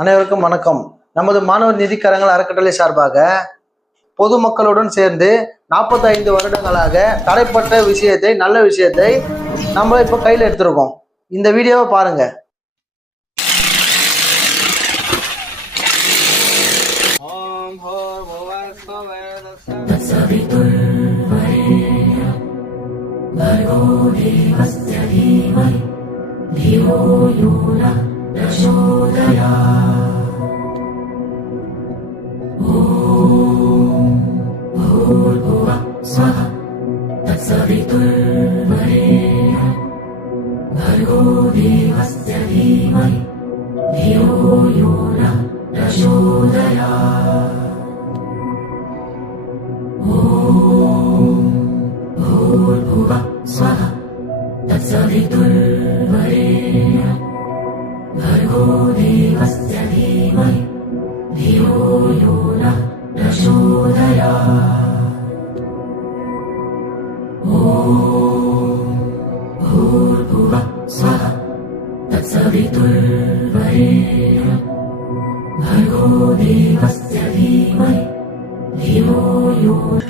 அனைவருக்கும் வணக்கம். நமது மாணவர் நிதிக்கரங்கள் அறக்கட்டளை சார்பாக பொதுமக்களுடன் சேர்ந்து 45 வருடங்களாக தடைப்பட்ட விஷயத்தை, நல்ல விஷயத்தை நம்ம இப்போ கையில் எடுத்திருக்கோம். இந்த வீடியோவை பாருங்க.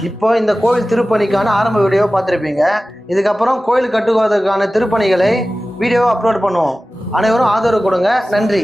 இப்போ இந்த கோயில் திருப்பணிக்கான ஆரம்ப வீடியோ பார்த்துருப்பீங்க. இதுக்கப்புறம் கோயில் கட்டுவதற்கான திருப்பணிகளை வீடியோவை அப்லோட் பண்ணுவோம். அனைவரும் ஆதரவு கொடுங்க. நன்றி.